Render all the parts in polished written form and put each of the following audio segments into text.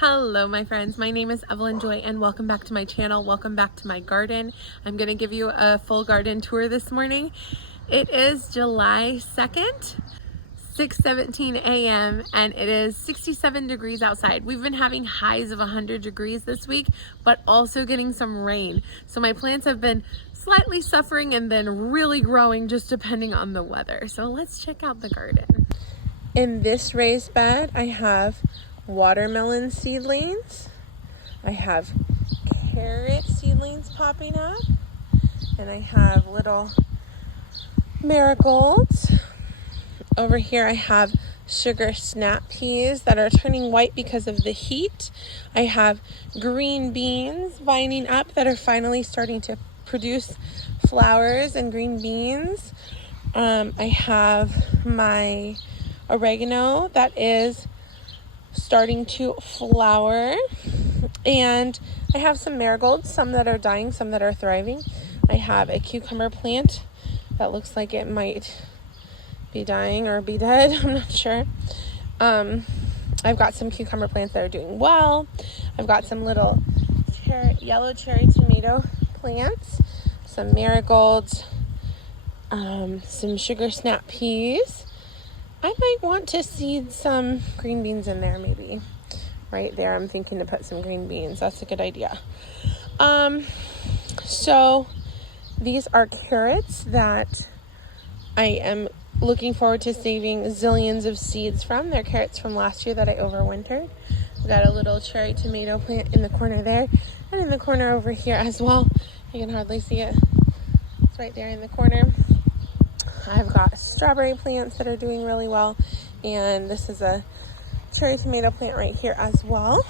Hello my friends, my name is Evelyn Joy and welcome back to my channel. Welcome back to my garden. I'm going to give you a full garden tour this morning. It is July 2nd, 6:17 a.m. and it is 67 degrees outside. We've been having highs of 100 degrees this week, but also getting some rain. So my plants have been slightly suffering and then really growing just depending on the weather. So let's check out the garden. In this raised bed, I have watermelon seedlings. I have carrot seedlings popping up. And I have little marigolds. Over here I have sugar snap peas that are turning white because of the heat. I have green beans vining up that are finally starting to produce flowers and green beans. I have my oregano that is starting to flower, and I have some marigolds, some that are dying, some that are thriving. I have a cucumber plant that looks like it might be dying or be dead. I'm not sure. I've got some cucumber plants that are doing well. I've got some little yellow cherry tomato plants, some marigolds, some sugar snap peas. I might want to seed some green beans in there, maybe. Right there, I'm thinking to put some green beans. That's a good idea. So these are carrots that I am looking forward to saving zillions of seeds from. They're carrots from last year that I overwintered. I've got a little cherry tomato plant in the corner there, and in the corner over here as well. You can hardly see it. It's right there in the corner. I've got strawberry plants that are doing really well, and this is a cherry tomato plant right here as well.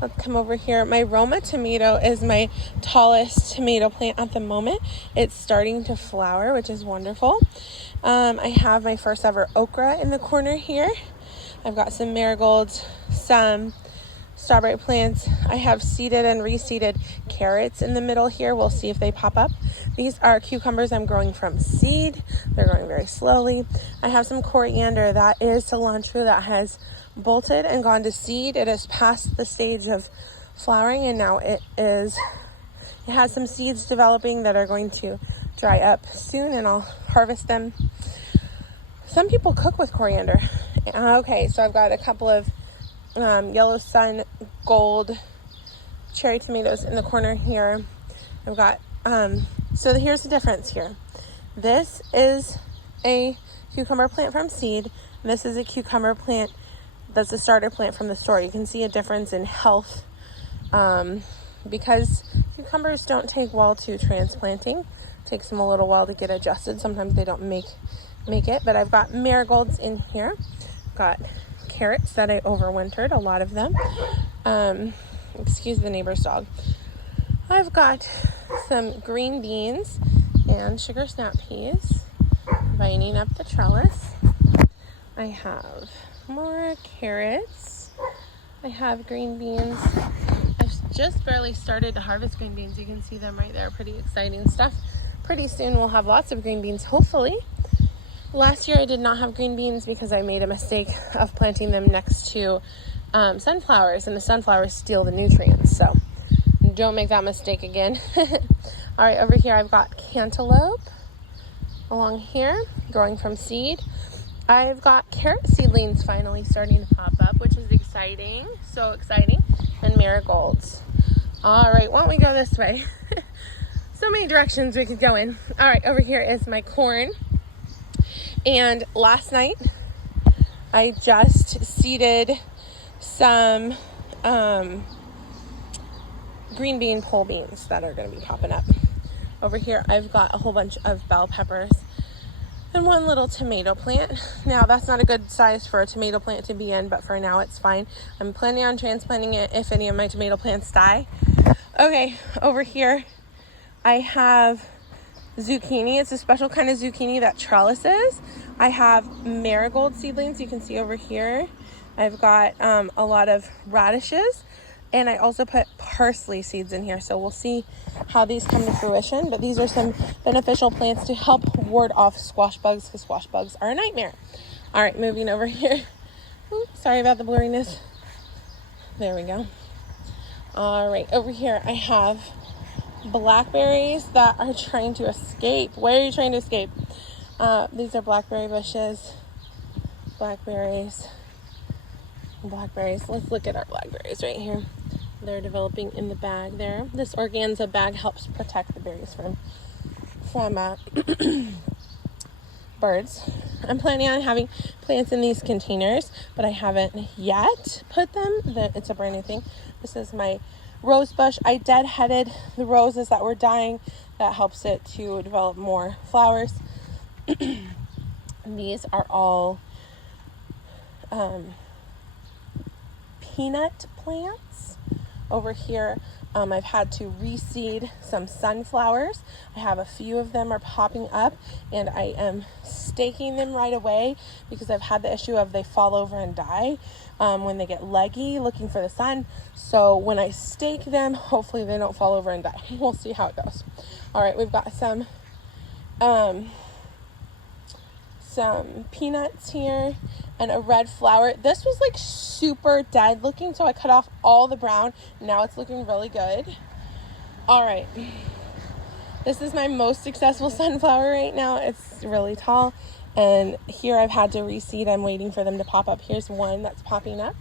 Let's come over here. My Roma tomato is my tallest tomato plant at the moment. It's starting to flower, which is wonderful. I have my first ever okra in the corner here. I've got some marigolds, some strawberry plants. I have seeded and reseeded carrots in the middle here. We'll see if they pop up. These are cucumbers I'm growing from seed. They're growing very slowly. I have some coriander that is cilantro that has bolted and gone to seed. It has passed the stage of flowering, and now it has some seeds developing that are going to dry up soon, and I'll harvest them. Some people cook with coriander. Okay, so I've got a couple of yellow sun gold cherry tomatoes in the corner here. I've got so here's the difference here. This is a cucumber plant from seed. This is a cucumber plant that's a starter plant from the store. You can see a difference in health because cucumbers don't take well to transplanting. It takes them a little while to get adjusted. Sometimes they don't make it, but I've got marigolds in here. Got carrots that I overwintered, a lot of them. Excuse the neighbor's dog. I've got some green beans and sugar snap peas vining up the trellis. I have more carrots. I have green beans. I've just barely started to harvest green beans. You can see them right there. Pretty exciting stuff. Pretty soon we'll have lots of green beans, hopefully. Last year I did not have green beans because I made a mistake of planting them next to sunflowers, and the sunflowers steal the nutrients, so don't make that mistake again. All right, over here I've got cantaloupe along here growing from seed. I've got carrot seedlings finally starting to pop up, which is exciting, so exciting, and marigolds. All right, why don't we go this way? So many directions we could go in. All right, over here is my corn. And last night, I just seeded some green bean pole beans that are going to be popping up. Over here, I've got a whole bunch of bell peppers and one little tomato plant. Now, that's not a good size for a tomato plant to be in, but for now, it's fine. I'm planning on transplanting it if any of my tomato plants die. Okay, over here, I have zucchini. It's a special kind of zucchini that trellises. I have marigold seedlings, you can see over here. I've got a lot of radishes, and I also put parsley seeds in here, so we'll see how these come to fruition. But these are some beneficial plants to help ward off squash bugs, because squash bugs are a nightmare. All right, moving over here. Ooh, sorry about the blurriness. There we go. All right, over here I have blackberries that are trying to escape. Why are you trying to escape? These are blackberry bushes. Blackberries. Let's look at our blackberries right here. They're developing in the bag there. This organza bag helps protect the berries from birds. I'm planning on having plants in these containers, but I haven't yet put them. It's a brand new thing. This is my rose bush. I deadheaded the roses that were dying. That helps it to develop more flowers. These are all peanut plants. Over here, I've had to reseed some sunflowers. I have a few of them are popping up, and I am staking them right away because I've had the issue of they fall over and die when they get leggy looking for the sun. So when I stake them, hopefully they don't fall over and die. We'll see how it goes. All right, we've got some peanuts here and a red flower. This was like super dead looking, so I cut off all the brown. Now it's looking really good. All right, this is my most successful sunflower right now. It's really tall, and here I've had to reseed. I'm waiting for them to pop up. Here's one that's popping up.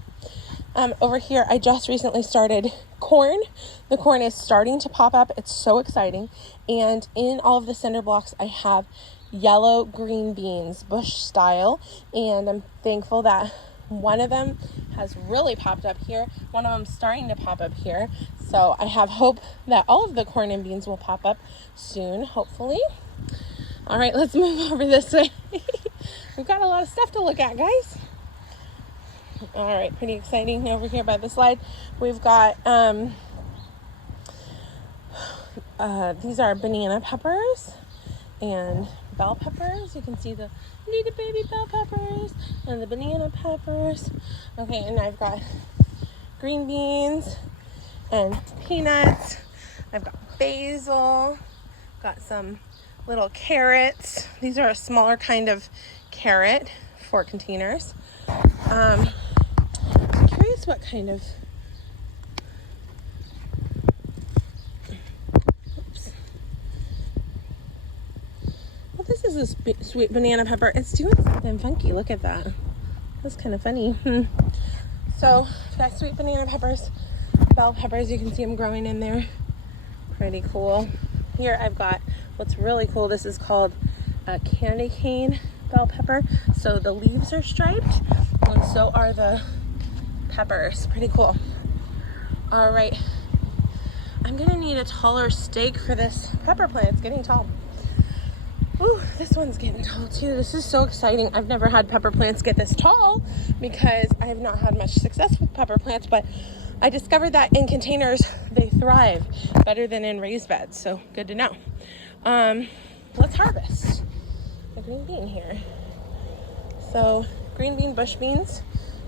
Over here, I just recently started corn. The corn is starting to pop up. It's so exciting. And in all of the cinder blocks, I have yellow green beans, bush style, and I'm thankful that one of them has really popped up here. One of them's starting to pop up here. So I have hope that all of the corn and beans will pop up soon, hopefully. All right, let's move over this way. We've got a lot of stuff to look at, guys. All right, pretty exciting over here by the slide. We've got these are banana peppers and bell peppers. You can see the little baby bell peppers and the banana peppers. Okay, and I've got green beans and peanuts. I've got basil. Got some little carrots. These are a smaller kind of carrot for containers. I'm curious what kind of this is a sweet banana pepper. It's doing something funky. Look at that. That's kind of funny. So, I've got sweet banana peppers, bell peppers. You can see them growing in there. Pretty cool. Here I've got what's really cool. This is called a candy cane bell pepper. So the leaves are striped, and so are the peppers. Pretty cool. All right. I'm gonna need a taller stake for this pepper plant. It's getting tall. Ooh, this one's getting tall too. This is so exciting. I've never had pepper plants get this tall because I have not had much success with pepper plants, but I discovered that in containers, they thrive better than in raised beds. So good to know. Let's harvest a green bean here. So green bean, bush beans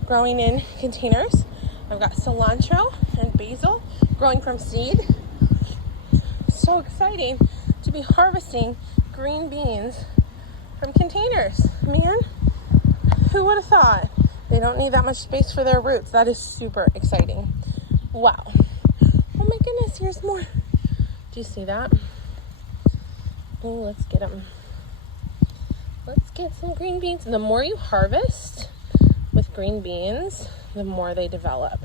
growing in containers. I've got cilantro and basil growing from seed. So exciting to be harvesting green beans from containers. Man, who would have thought? They don't need that much space for their roots. That is super exciting. Wow. Oh my goodness, here's more. Do you see that? Oh, let's get them. Let's get some green beans. And the more you harvest with green beans, the more they develop.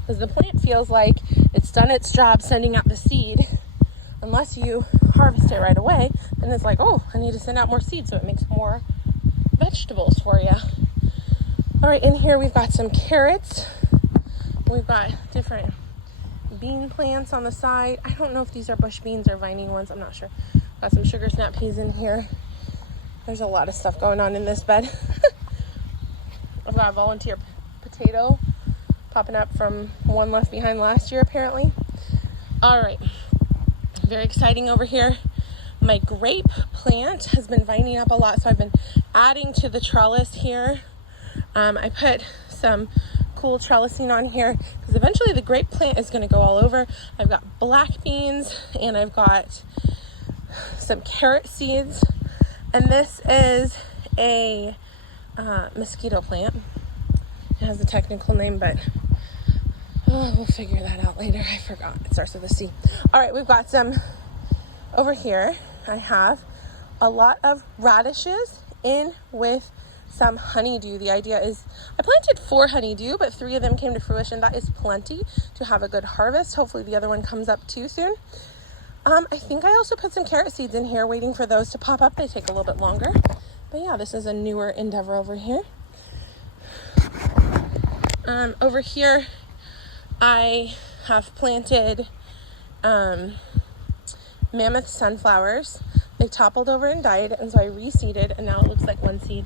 Because the plant feels like it's done its job sending out the seed. Unless you harvest it right away, then it's like, oh, I need to send out more seed, so it makes more vegetables for you. All right, in here we've got some carrots. We've got different bean plants on the side. I don't know if these are bush beans or vining ones. I'm not sure. Got some sugar snap peas in here. There's a lot of stuff going on in this bed. I've got a volunteer potato popping up from one left behind last year, apparently. All right. Very exciting over here. My grape plant has been vining up a lot, so I've been adding to the trellis here. I put some cool trellising on here because eventually the grape plant is going to go all over. I've got black beans and I've got some carrot seeds, and this is a mosquito plant. It has a technical name, but Oh, we'll figure that out later. I forgot. It starts with a C. All right, we've got some over here. I have a lot of radishes in with some honeydew. The idea is I planted 4 honeydew, but 3 of them came to fruition. That is plenty to have a good harvest. Hopefully the other one comes up too soon. I think I also put some carrot seeds in here, waiting for those to pop up. They take a little bit longer. But yeah, this is a newer endeavor over here. Over here, I have planted mammoth sunflowers. They toppled over and died, and so I reseeded, and now it looks like one seed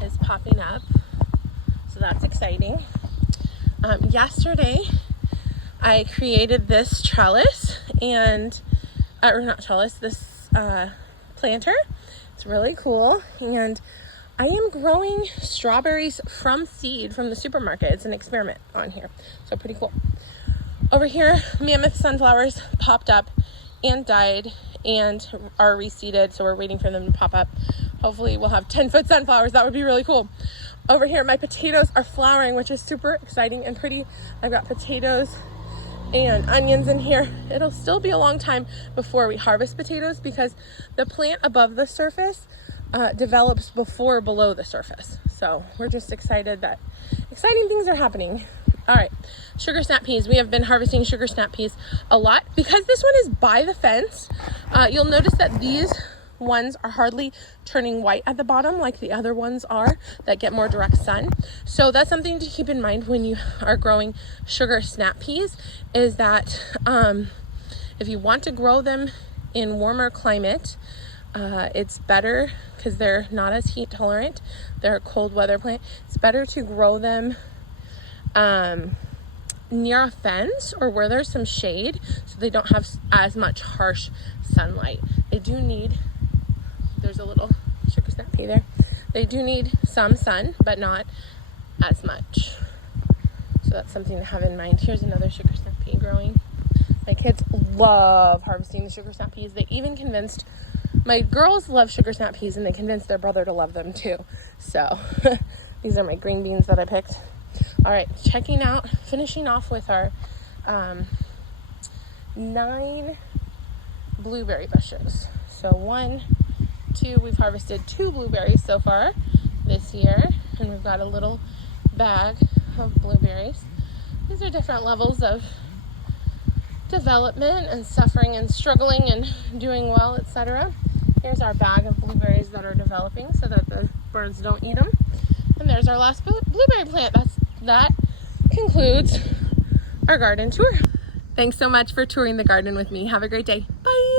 is popping up. So that's exciting. Yesterday, I created this trellis, and or not trellis, this planter. It's really cool, and I am growing strawberries from seed from the supermarket. It's an experiment on here, so pretty cool. Over here, mammoth sunflowers popped up and died and are reseeded, so we're waiting for them to pop up. Hopefully we'll have 10-foot sunflowers. That would be really cool. Over here, my potatoes are flowering, which is super exciting and pretty. I've got potatoes and onions in here. It'll still be a long time before we harvest potatoes because the plant above the surface develops before below the surface. So we're just excited that exciting things are happening. All right, sugar snap peas. We have been harvesting sugar snap peas a lot. Because this one is by the fence, you'll notice that these ones are hardly turning white at the bottom like the other ones are that get more direct sun. So that's something to keep in mind when you are growing sugar snap peas, is that if you want to grow them in warmer climate, it's better because they're not as heat tolerant. They're a cold weather plant. It's better to grow them near a fence or where there's some shade so they don't have as much harsh sunlight. They do need, there's a little sugar snap pea there. They do need some sun, but not as much. So that's something to have in mind. Here's another sugar snap pea growing. My kids love harvesting the sugar snap peas. They even convinced, my girls love sugar snap peas, and they convinced their brother to love them too. So these are my green beans that I picked. All right, finishing off with our 9 blueberry bushes. So 1, 2, we've harvested 2 blueberries so far this year, and we've got a little bag of blueberries. These are different levels of development and suffering and struggling and doing well, etc. Here's our bag of blueberries that are developing so that the birds don't eat them. And there's our last blueberry plant. That concludes our garden tour. Thanks so much for touring the garden with me. Have a great day. Bye.